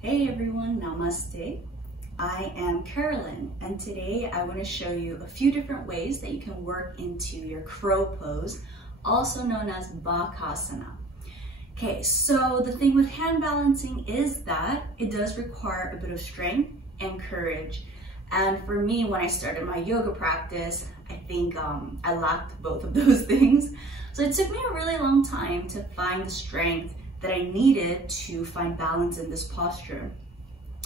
Hey everyone, namaste. I am Carolyn, and today I want to show you a few different ways that you can work into your crow pose, also known as bakasana. Okay, so the thing with hand balancing is that it does require a bit of strength and courage. And for me, when I started my yoga practice, I think I lacked both of those things. So it took me a really long time to find the strength that I needed to find balance in this posture.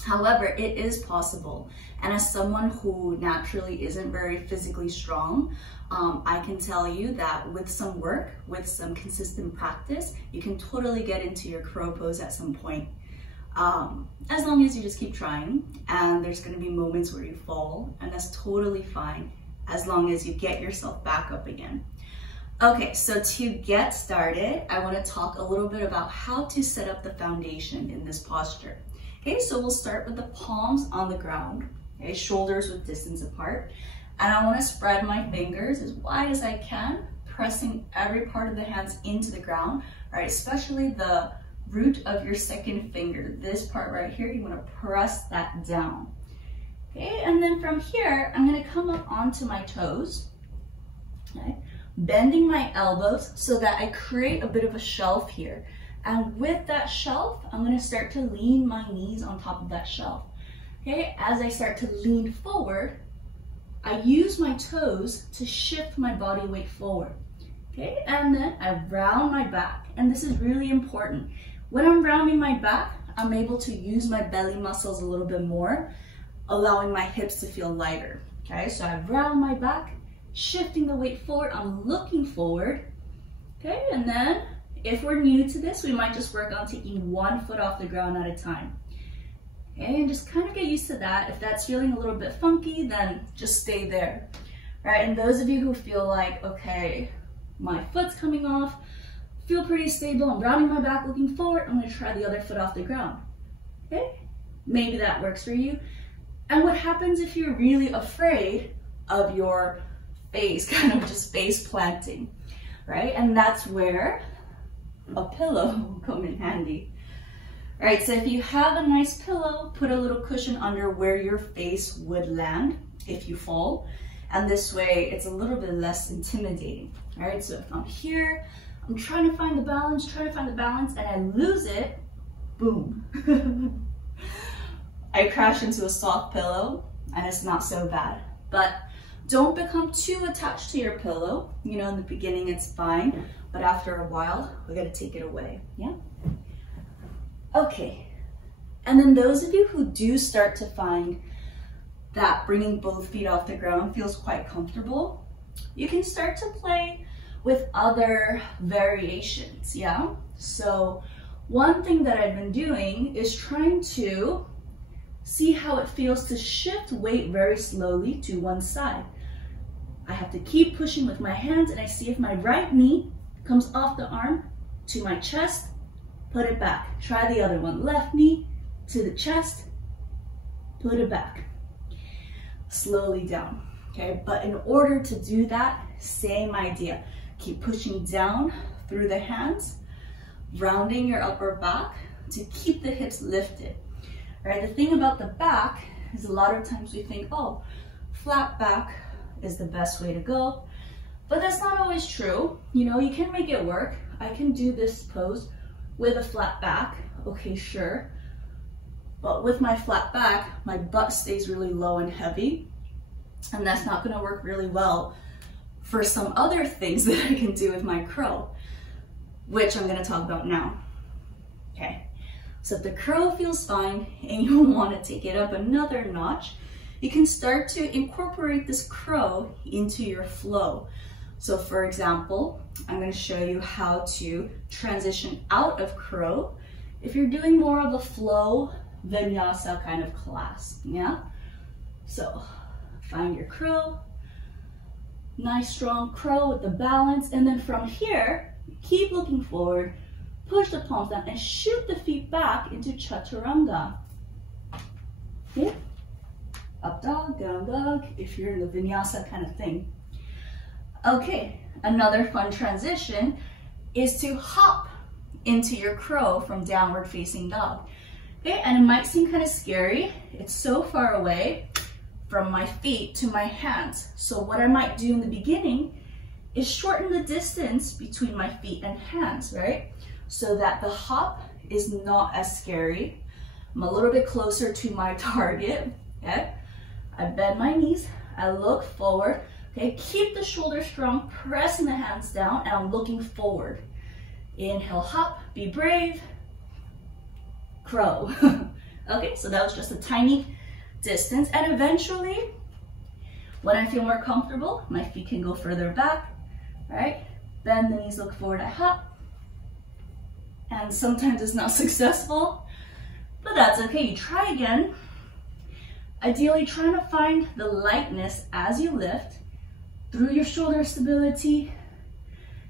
However, it is possible. And as someone who naturally isn't very physically strong, I can tell you that with some work, with some consistent practice, you can totally get into your crow pose at some point. As long as you just keep trying, and there's going to be moments where you fall, and that's totally fine as long as you get yourself back up again. Okay, so to get started, I want to talk a little bit about how to set up the foundation in this posture. Okay, so we'll start with the palms on the ground, okay, shoulders with distance apart, and I want to spread my fingers as wide as I can, pressing every part of the hands into the ground, right, especially the root of your second finger. This part right here, you want to press that down. Okay, and then from here, I'm going to come up onto my toes, okay, bending my elbows so that I create a bit of a shelf here. And with that shelf, I'm going to start to lean my knees on top of that shelf. Okay, as I start to lean forward, I use my toes to shift my body weight forward. Okay, and then I round my back. And this is really important. When I'm rounding my back, I'm able to use my belly muscles a little bit more, allowing my hips to feel lighter. Okay, so I round my back, shifting the weight forward, I'm looking forward. Okay, and then if we're new to this, we might just work on taking one foot off the ground at a time. Okay, and just kind of get used to that. If that's feeling a little bit funky, then just stay there. Right, and those of you who feel like, okay, my foot's coming off, feel pretty stable, I'm rounding my back, looking forward, I'm gonna try the other foot off the ground. Okay, maybe that works for you. And what happens if you're really afraid of your face, kind of just face planting, right? And that's where a pillow will come in handy. All right, so if you have a nice pillow, put a little cushion under where your face would land if you fall. And this way, it's a little bit less intimidating. All right, so if I'm here, I'm trying to find the balance, and I lose it, boom. I crash into a soft pillow, and it's not so bad. But don't become too attached to your pillow. You know, in the beginning, it's fine. But after a while, we gotta take it away, yeah? Okay, and then those of you who do start to find that bringing both feet off the ground feels quite comfortable, you can start to play with other variations, yeah? So one thing that I've been doing is trying to see how it feels to shift weight very slowly to one side. I have to keep pushing with my hands, and I see if my right knee comes off the arm to my chest, put it back. Try the other one. Left knee to the chest, put it back. Slowly down, okay? But in order to do that, same idea. Keep pushing down through the hands, rounding your upper back to keep the hips lifted. Right? The thing about the back is a lot of times we think, oh, flat back is the best way to go. But that's not always true. You know, you can make it work. I can do this pose with a flat back. Okay, sure. But with my flat back, my butt stays really low and heavy. And that's not gonna work really well for some other things that I can do with my crow, which I'm gonna talk about now. Okay. So if the crow feels fine and you want to take it up another notch, you can start to incorporate this crow into your flow. So for example, I'm going to show you how to transition out of crow if you're doing more of a flow vinyasa kind of class, yeah? So find your crow, nice strong crow with the balance, and then from here, keep looking forward, push the palms down and shoot the feet back into chaturanga. Okay? Up dog, down dog, if you're in the vinyasa kind of thing. Okay, another fun transition is to hop into your crow from downward facing dog. Okay, and it might seem kind of scary. It's so far away from my feet to my hands. So what I might do in the beginning is shorten the distance between my feet and hands, right? So that the hop is not as scary. I'm a little bit closer to my target, okay? I bend my knees, I look forward, okay? Keep the shoulders strong, pressing the hands down, and I'm looking forward. Inhale, hop, be brave, crow. Okay, so that was just a tiny distance, and eventually, when I feel more comfortable, my feet can go further back, right? Bend the knees, look forward, I hop. And sometimes it's not successful, but that's okay, you try again. Ideally, trying to find the lightness as you lift through your shoulder stability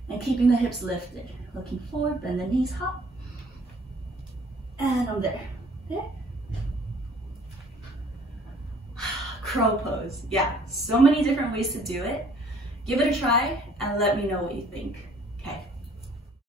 and keeping the hips lifted. Looking forward, bend the knees, hop. And I'm there, okay? Crow pose, yeah, so many different ways to do it. Give it a try and let me know what you think.